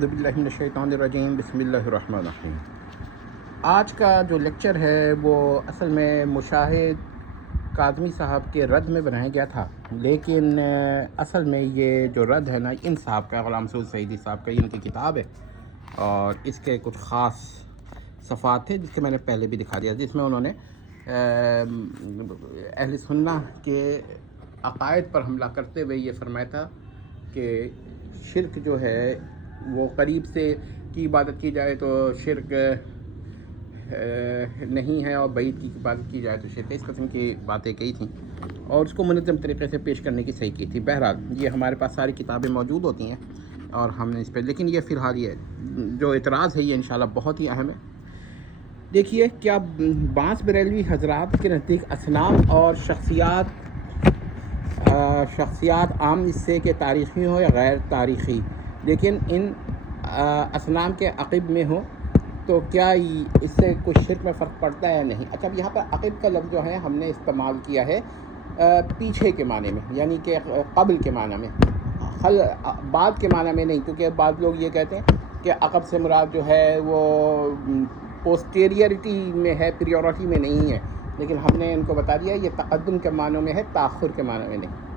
اعوذ باللہ من الشیطان الرجیم، بسم اللہ الرحمن الرحیم۔ آج کا جو لیکچر ہے وہ اصل میں مشاہد کاظمی صاحب کے رد میں بنایا گیا تھا، لیکن اصل میں یہ جو رد ہے نا ان صاحب کا، غلام مسعود سعیدی صاحب کا، ان کی کتاب ہے اور اس کے کچھ خاص صفحات تھے جس کے میں نے پہلے بھی دکھا دیا، جس میں انہوں نے اہل سنہ کے عقائد پر حملہ کرتے ہوئے یہ فرمایا تھا کہ شرک جو ہے وہ قریب سے کی عبادت کی جائے تو شرک نہیں ہے، اور بعید کی عبادت کی جائے تو شرک ہے۔ اس قسم کی باتیں کہی تھیں اور اس کو منظم طریقے سے پیش کرنے کی صحیح کی تھی۔ بہرحال یہ ہمارے پاس ساری کتابیں موجود ہوتی ہیں اور ہم نے اس پہ، لیکن یہ فی الحال یہ جو اعتراض ہے یہ انشاءاللہ بہت ہی اہم ہے۔ دیکھیے، کیا بانس بریلوی حضرات کے نزدیک اصنام اور شخصیات عام اس سے کہ تاریخی ہو یا غیر تاریخی، لیکن ان اصنام کے عقب میں ہو تو کیا اس سے کچھ شرک میں فرق پڑتا ہے یا نہیں؟ اچھا، اب یہاں پر عقب کا لفظ جو ہے ہم نے استعمال کیا ہے پیچھے کے معنی میں، یعنی کہ قبل کے معنی میں، بعد کے معنی میں نہیں، کیونکہ بعض لوگ یہ کہتے ہیں کہ عقب سے مراد جو ہے وہ پوسٹیریئرٹی میں ہے، پریورٹی میں نہیں ہے، لیکن ہم نے ان کو بتا دیا یہ تقدم کے معنوں میں ہے، تاخر کے معنوں میں نہیں۔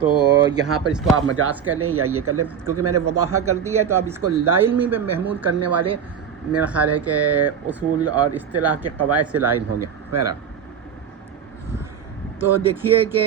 تو یہاں پر اس کو آپ مجاز کر لیں یا یہ کر لیں، کیونکہ میں نے وضاحت کر دی ہے، تو اب اس کو لا علمی میں محمول کرنے والے میرا خیال ہے کہ اصول اور اصطلاح کے قواعد سے لا علم ہوں گے۔ بہرحال تو دیکھیے کہ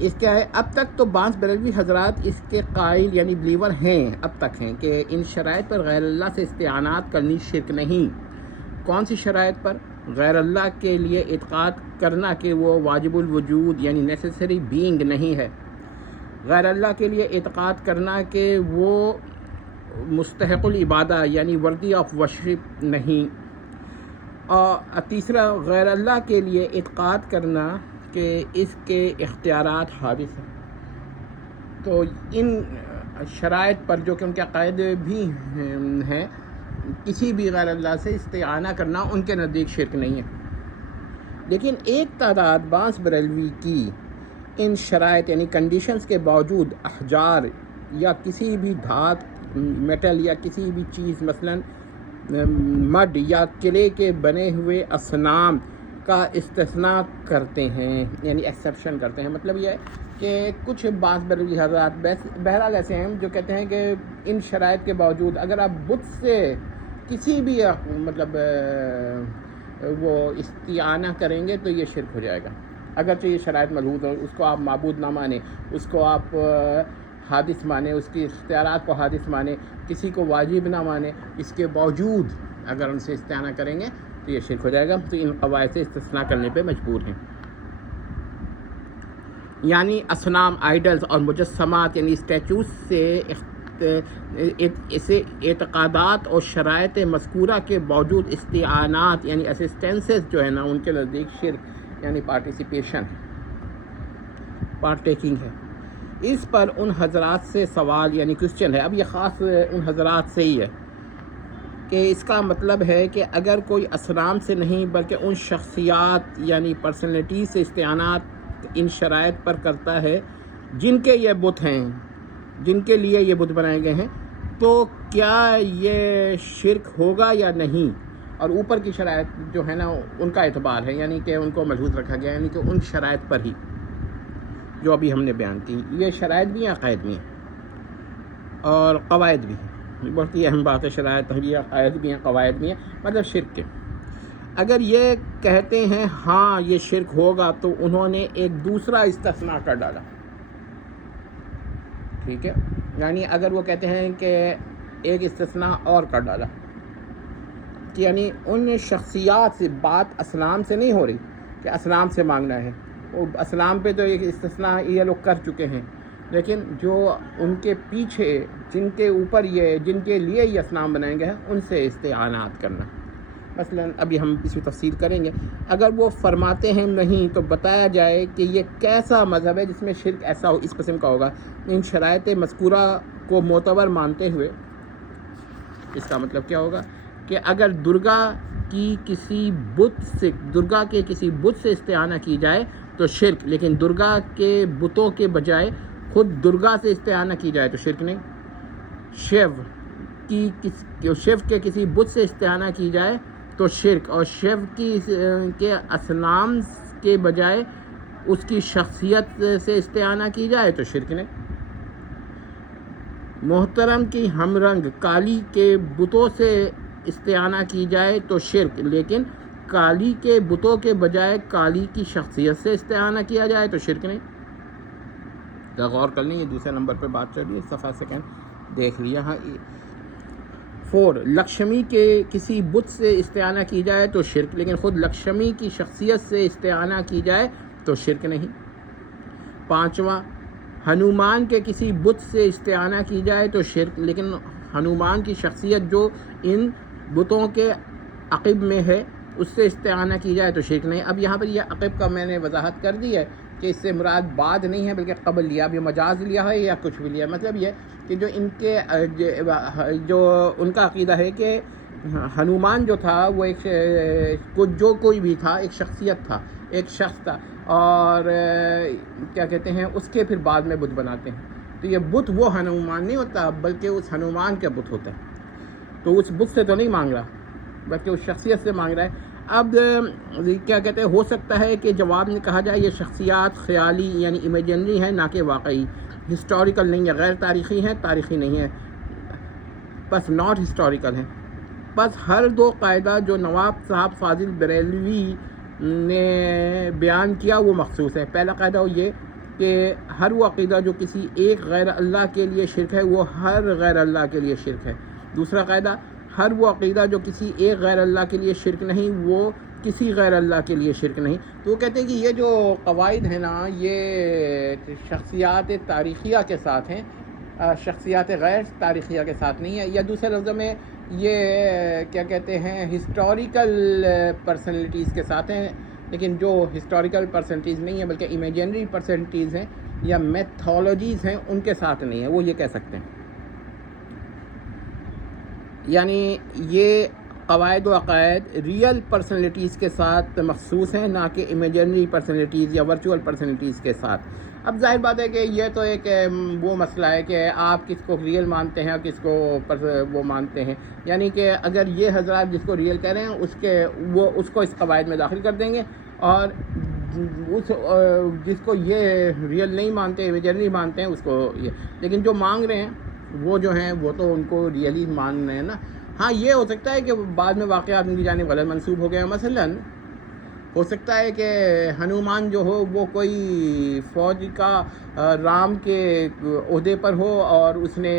اس کیا ہے، اب تک تو بانس بریلوی حضرات اس کے قائل یعنی بلیور ہیں، اب تک ہیں کہ ان شرائط پر غیر اللہ سے استعانات کرنی شرک نہیں۔ کون سی شرائط پر؟ غیر اللہ کے لیے اعتقاد کرنا کہ وہ واجب الوجود یعنی نیسیسری بینگ نہیں ہے، غیر اللہ کے لیے اعتقاد کرنا کہ وہ مستحق العبادہ یعنی وردی آف ورشپ نہیں، اور تیسرا غیر اللہ کے لیے اعتقاد کرنا کہ اس کے اختیارات حادث ہیں۔ تو ان شرائط پر جو کہ ان کے عقائد بھی ہیں، کسی بھی غیر اللہ سے استعانہ کرنا ان کے نزدیک شرک نہیں ہے۔ لیکن ایک تعداد بانس بریلوی کی ان شرائط یعنی کنڈیشنز کے باوجود احجار یا کسی بھی دھات، میٹل یا کسی بھی چیز، مثلا مڈ یا کلے کے بنے ہوئے اصنام کا استثناء کرتے ہیں، یعنی ایکسیپشن کرتے ہیں۔ مطلب یہ ہے کہ کچھ بانس بریلوی حضرات بہرحال ایسے ہیں جو کہتے ہیں کہ ان شرائط کے باوجود اگر آپ بت سے کسی بھی مطلب وہ استعانہ کریں گے تو یہ شرک ہو جائے گا، اگرچہ یہ شرائط ملحوظ ہو، اس کو آپ معبود نہ مانیں، اس کو آپ حادث مانیں، اس کی اختیارات کو حادث مانیں، کسی کو واجب نہ مانیں، اس کے باوجود اگر ان سے استعانہ کریں گے تو یہ شرک ہو جائے گا۔ تو ان قواعد سے استثناء کرنے پہ مجبور ہیں۔ یعنی اصنام، آئیڈلز اور مجسمات یعنی اسٹیچوز سے اعتقادات اور شرائط مذکورہ کے باوجود استعانات یعنی اسسٹنسز جو ہے نا ان کے نزدیک شرک یعنی پارٹیسپیشن ہے، پارٹیکنگ ہے۔ اس پر ان حضرات سے سوال یعنی کوسچن ہے، اب یہ خاص ان حضرات سے ہی ہے کہ اس کا مطلب ہے کہ اگر کوئی اصنام سے نہیں بلکہ ان شخصیات یعنی پرسنالٹی سے استعانات ان شرائط پر کرتا ہے جن کے یہ بت ہیں، جن کے لیے یہ بت بنائے گئے ہیں، تو کیا یہ شرک ہوگا یا نہیں؟ اور اوپر کی شرائط جو ہے نا ان کا اعتبار ہے، یعنی کہ ان کو ملحوظ رکھا گیا، یعنی کہ ان شرائط پر ہی جو ابھی ہم نے بیان کی۔ یہ شرائط بھی ہیں، عقائد بھی ہیں اور قواعد بھی ہیں، بہت ہی اہم بات ہے، شرائط بھی، عقائد بھی ہیں، قواعد بھی ہیں، مطلب شرک کے۔ اگر یہ کہتے ہیں ہاں یہ شرک ہوگا تو انہوں نے ایک دوسرا استثناء کر ڈالا، ٹھیک ہے، یعنی اگر وہ کہتے ہیں کہ ایک استثناء اور کر ڈالا کہ یعنی ان شخصیات سے بات اصنام سے نہیں ہو رہی کہ اصنام سے مانگنا ہے، وہ اصنام پہ تو ایک استثناء یہ لوگ کر چکے ہیں، لیکن جو ان کے پیچھے جن کے اوپر یہ جن کے لیے یہ اصنام بنائے گئے ہیں ان سے استعانات کرنا۔ مثلا ابھی ہم اس کی تفصیل کریں گے۔ اگر وہ فرماتے ہیں نہیں تو بتایا جائے کہ یہ کیسا مذہب ہے جس میں شرک ایسا ہو، اس قسم کا ہوگا۔ ان شرائط مذکورہ کو معتبر مانتے ہوئے اس کا مطلب کیا ہوگا کہ اگر درگا کے کسی بت سے استعانہ کی جائے تو شرک، لیکن درگا کے بتوں کے بجائے خود درگا سے استعانہ کی جائے تو شرک نہیں۔ شیو شیو کے کسی بت سے استعانہ کی جائے تو شرک، اور شیو کے اصنام کے بجائے اس کی شخصیت سے استعانہ کی جائے تو شرک نہیں۔ محترم کی ہم رنگ کالی کے بتوں سے استعانہ کی جائے تو شرک، لیکن کالی کے بتوں کے بجائے کالی کی شخصیت سے استعانہ کیا جائے تو شرک نہیں۔ تو غور کر لیں، یہ دوسرے نمبر پہ بات چل رہی ہے، صفحہ سیکنڈ دیکھ لیا۔ ہاں 4 لکشمی کے کسی بت سے استعانہ کی جائے تو شرک، لیکن خود لکشمی کی شخصیت سے استعانہ کی جائے تو شرک نہیں۔ 5واں ہنومان کے کسی بت سے استعانہ کی جائے تو شرک، لیکن ہنومان کی شخصیت جو ان بتوں کے عقب میں ہے اس سے استعانہ کی جائے تو شرک نہیں۔ اب یہاں پر یہ عقب کا میں نے وضاحت کر دی ہے کہ اس سے مراد بعد نہیں ہے بلکہ قبل لیا، اب یہ مجاز لیا ہے یا کچھ بھی لیا، مطلب یہ کہ جو ان کے جو ان کا عقیدہ ہے کہ ہنومان جو تھا وہ ایک جو کوئی بھی تھا، ایک شخصیت تھا، ایک شخص تھا، اور کیا کہتے ہیں اس کے پھر بعد میں بت بناتے ہیں، تو یہ بت وہ ہنومان نہیں ہوتا بلکہ اس ہنومان کا بت ہوتا ہے، تو اس بت سے تو نہیں مانگ رہا بلکہ اس شخصیت سے مانگ رہا ہے۔ اب کیا کہتے ہیں، ہو سکتا ہے کہ جواب میں کہا جائے یہ شخصیات خیالی یعنی امیجنری ہیں، نہ کہ واقعی، ہسٹوریکل نہیں ہے، غیر تاریخی ہیں، تاریخی نہیں ہے، بس ناٹ ہسٹوریکل ہیں۔ بس ہر دو قاعدہ جو نواب صاحب فاضل بریلوی نے بیان کیا وہ مخصوص ہے۔ پہلا قاعدہ یہ کہ ہر وہ عقیدہ جو کسی ایک غیر اللہ کے لیے شرک ہے وہ ہر غیر اللہ کے لیے شرک ہے۔ دوسرا قاعدہ، ہر وہ عقیدہ جو کسی ایک غیر اللہ کے لیے شرک نہیں وہ کسی غیر اللہ کے لیے شرک نہیں۔ تو وہ کہتے ہیں کہ یہ جو قواعد ہیں نا یہ شخصیات تاریخیہ کے ساتھ ہیں، شخصیات غیر تاریخیہ کے ساتھ نہیں ہے، یا دوسرے لفظوں میں یہ کیا کہتے ہیں ہسٹوریکل پرسنلٹیز کے ساتھ ہیں، لیکن جو ہسٹوریکل پرسنلٹیز نہیں ہیں بلکہ امیجنری پرسنلٹیز ہیں یا میتھولوجیز ہیں ان کے ساتھ نہیں ہے، وہ یہ کہہ سکتے ہیں۔ یعنی یہ قواعد و عقائد ریئل پرسنلٹیز کے ساتھ مخصوص ہیں، نہ کہ امیجنری پرسنلٹیز یا ورچوئل پرسنلٹیز کے ساتھ۔ اب ظاہر بات ہے کہ یہ تو ایک وہ مسئلہ ہے کہ آپ کس کو ریئل مانتے ہیں اور کس کو وہ مانتے ہیں، یعنی کہ اگر یہ حضرات جس کو ریئل کہہ رہے ہیں اس کو اس قواعد میں داخل کر دیں گے، اور جس کو یہ ریئل نہیں مانتے، امیجنری مانتے ہیں، اس کو یہ، لیکن جو مانگ رہے ہیں وہ جو ہیں وہ تو ان کو ریئلی مان رہے ہیں نا۔ ہاں یہ ہو سکتا ہے کہ بعد میں واقعات ان کی جانب غلط منسوب ہو گئے ہیں، مثلاً ہو سکتا ہے کہ ہنومان جو ہو وہ کوئی فوج کا رام کے عہدے پر ہو اور اس نے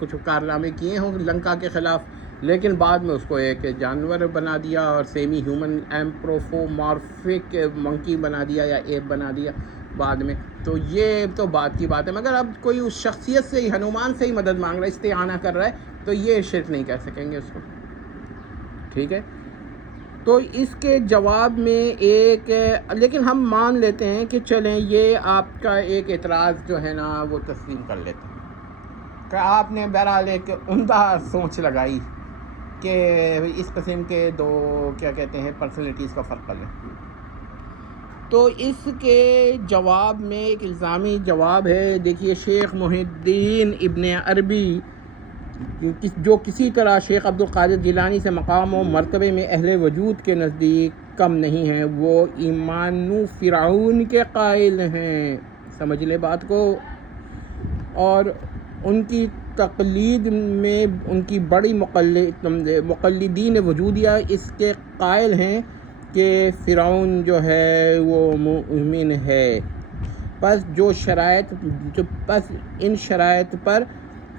کچھ کارنامے کیے ہوں لنکا کے خلاف، لیکن بعد میں اس کو ایک جانور بنا دیا اور سیمی ہیومن ایمپروفومارفک منکی بنا دیا یا ایپ بنا دیا بعد میں، تو یہ تو بعد کی بات ہے۔ مگر اب کوئی اس شخصیت سے ہی، ہنومان سے ہی مدد مانگ رہا ہے، استعانہ کر رہا ہے، تو یہ شرک نہیں کہہ سکیں گے اس کو، ٹھیک ہے۔ تو اس کے جواب میں ایک، لیکن ہم مان لیتے ہیں کہ چلیں یہ آپ کا ایک اعتراض جو ہے نا وہ تسلیم کر لیتے ہیں کہ آپ نے بہرحال ایک عمدہ سوچ لگائی کہ اس قسم کے دو کیا کہتے ہیں پرسنلٹیز کا فرق کر لیں۔ تو اس کے جواب میں ایک الزامی جواب ہے، دیکھیے شیخ محی الدین ابن عربی جو کسی طرح شیخ عبد القادر جیلانی سے مقام و مرتبے میں اہل وجود کے نزدیک کم نہیں ہیں، وہ ایمان فرعون کے قائل ہیں، سمجھ لے بات کو، اور ان کی تقلید میں ان کی بڑی مقلدین وجودیہ اس کے قائل ہیں کہ فرعون جو ہے وہ مومن ہے۔ پس ان شرائط پر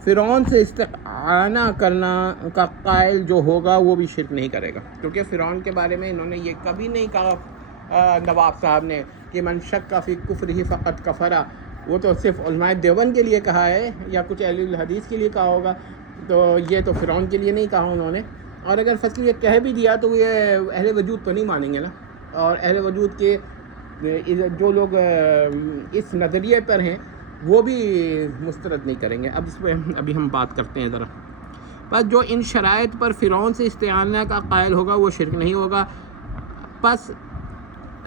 فرعون سے استعانہ کرنا کا قائل جو ہوگا وہ بھی شرک نہیں کرے گا، کیونکہ فرعون کے بارے میں انہوں نے یہ کبھی نہیں کہا نواب صاحب نے کہ من شک فی کفرہ فقد کفر، وہ تو صرف علماء دیوبند کے لیے کہا ہے یا کچھ اہل الحدیث کے لیے کہا ہوگا، تو یہ تو فرعون کے لیے نہیں کہا انہوں نے، اور اگر فصل یہ کہہ بھی دیا تو یہ اہل وجود تو نہیں مانیں گے نا، اور اہل وجود کے جو لوگ اس نظریے پر ہیں وہ بھی مسترد نہیں کریں گے۔ اب اس پہ ابھی ہم بات کرتے ہیں ذرا۔ بس جو ان شرائط پر فرعون سے استعانہ کا قائل ہوگا وہ شرک نہیں ہوگا۔ پس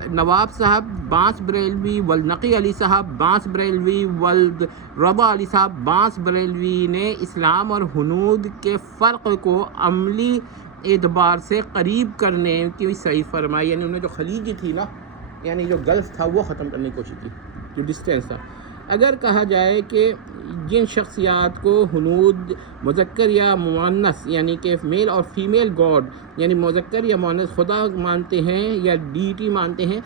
نواب صاحب بانس بریلوی، والنقی علی صاحب بانس بریلوی، والرضا علی صاحب بانس بریلوی نے اسلام اور ہنود کے فرق کو عملی اعتبار سے قریب کرنے کی صحیح فرمائی، یعنی انہوں نے جو خلیج تھی نا، یعنی جو گلف تھا وہ ختم کرنے کی کوشش کی، جو ڈسٹینس تھا۔ اگر کہا جائے کہ جن شخصیات کو ہنود مذکر یا مؤنث یعنی کہ میل اور فیمیل گاڈ یعنی مذکر یا مؤنث خدا مانتے ہیں یا ڈیٹی مانتے ہیں،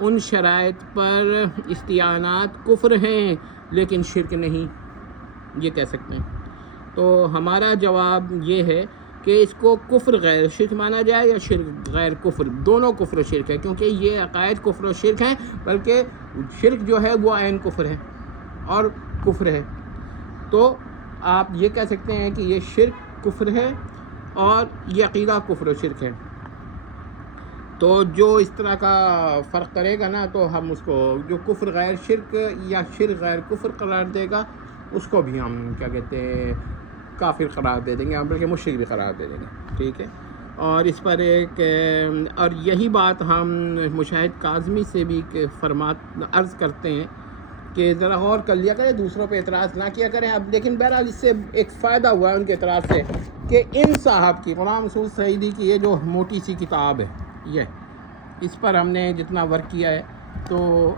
ان شرائط پر استعانات کفر ہیں لیکن شرک نہیں، یہ کہہ سکتے ہیں۔ تو ہمارا جواب یہ ہے کہ اس کو کفر غیر شرک مانا جائے یا شرک غیر کفر، دونوں کفر و شرک ہے، کیونکہ یہ عقائد کفر و شرک ہیں، بلکہ شرک جو ہے وہ عین کفر ہے اور کفر ہے۔ تو آپ یہ کہہ سکتے ہیں کہ یہ شرک کفر ہے اور یہ عقیدہ کفر و شرک ہے۔ تو جو اس طرح کا فرق کرے گا نا، تو ہم اس کو جو کفر غیر شرک یا شرک غیر کفر قرار دے گا، اس کو بھی ہم کیا کہتے ہیں کافر قرار دے دیں گے، بلکہ مشرک بھی قرار دے دیں گے، ٹھیک ہے۔ اور اس پر ایک اور یہی بات ہم مشاہد کاظمی سے بھی عرض کرتے ہیں کہ ذرا غور کر لیا کریں، دوسروں پہ اعتراض نہ کیا کریں۔ اب لیکن بہرحال اس سے ایک فائدہ ہوا ہے ان کے اعتراض سے کہ ان صاحب کی غلام مسعود سعیدی کی یہ جو موٹی سی کتاب ہے، یہ اس پر ہم نے جتنا ورک کیا ہے، تو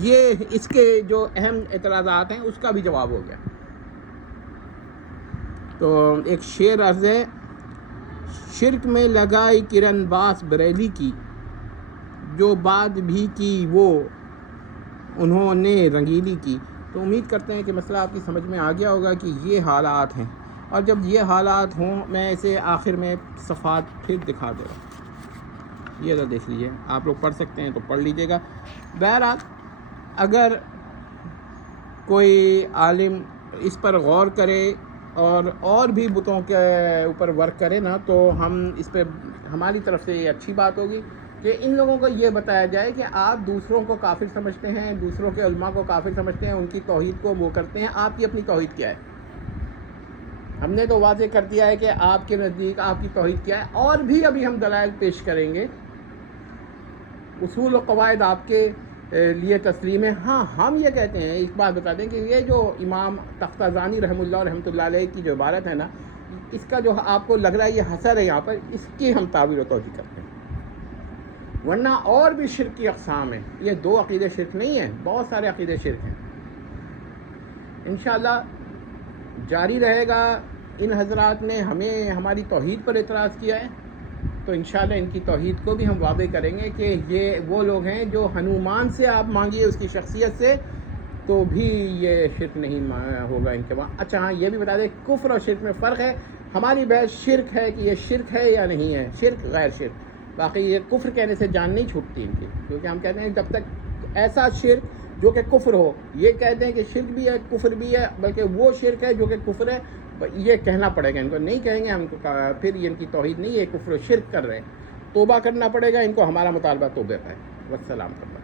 یہ اس کے جو اہم اعتراضات ہیں اس کا بھی جواب ہو گیا۔ تو ایک شعر عرض ہے، شرک میں لگائی کرن باس بریلی کی، جو بات بھی کی وہ انہوں نے رنگیلی کی۔ تو امید کرتے ہیں کہ مسئلہ آپ کی سمجھ میں آ گیا ہوگا کہ یہ حالات ہیں، اور جب یہ حالات ہوں میں اسے آخر میں صفحات پھر دکھا دے گا، یہ ذرا دیکھ لیجیے، آپ لوگ پڑھ سکتے ہیں تو پڑھ لیجیے گا۔ بہرحال اگر کوئی عالم اس پر غور کرے اور بھی بتوں کے اوپر ورک کرے نا، تو ہم اس پہ ہماری طرف سے یہ اچھی بات ہوگی کہ ان لوگوں کو یہ بتایا جائے کہ آپ دوسروں کو کافر سمجھتے ہیں، دوسروں کے علماء کو کافر سمجھتے ہیں، ان کی توحید کو وہ کرتے ہیں، آپ کی اپنی توحید کیا ہے؟ ہم نے تو واضح کر دیا ہے کہ آپ کے نزدیک آپ کی توحید کیا ہے، اور بھی ابھی ہم دلائل پیش کریں گے، اصول و قواعد آپ کے لیے تسلیم ہے۔ ہاں ہم یہ کہتے ہیں، ایک بات بتا دیں کہ یہ جو امام تختازانی رحمۃ اللہ علیہ کی جو عبارت ہے نا، اس کا جو آپ کو لگ رہا ہے یہ حسر ہے یہاں پر، اس کی ہم تعبیر و توجیہ کرتے ہیں، ورنہ اور بھی شرک کی اقسام ہیں، یہ دو عقیدے شرک نہیں ہیں، بہت سارے عقیدے شرک ہیں۔ انشاءاللہ جاری رہے گا۔ ان حضرات نے ہمیں ہماری توحید پر اعتراض کیا ہے، تو انشاءاللہ ان کی توحید کو بھی ہم واضح کریں گے کہ یہ وہ لوگ ہیں جو ہنومان سے آپ مانگیے اس کی شخصیت سے تو بھی یہ شرک نہیں ہوگا ان کے وہاں۔ اچھا ہاں یہ بھی بتا دیں کفر اور شرک میں فرق ہے۔ ہماری بحث شرک ہے کہ یہ شرک ہے یا نہیں ہے، شرک غیر شرک، باقی یہ کفر کہنے سے جان نہیں چھوٹتی ان کی، کیونکہ ہم کہتے ہیں جب تک ایسا شرک جو کہ کفر ہو، یہ کہتے ہیں کہ شرک بھی ہے کفر بھی ہے، بلکہ وہ شرک ہے جو کہ کفر ہے، یہ کہنا پڑے گا ان کو، نہیں کہیں گے ہم کو پھر یہ ان کی توحید نہیں ہے، کفر و شرک کر رہے ہیں، توبہ کرنا پڑے گا ان کو، ہمارا مطالبہ توبہ کا ہے۔ والسلام علیکم۔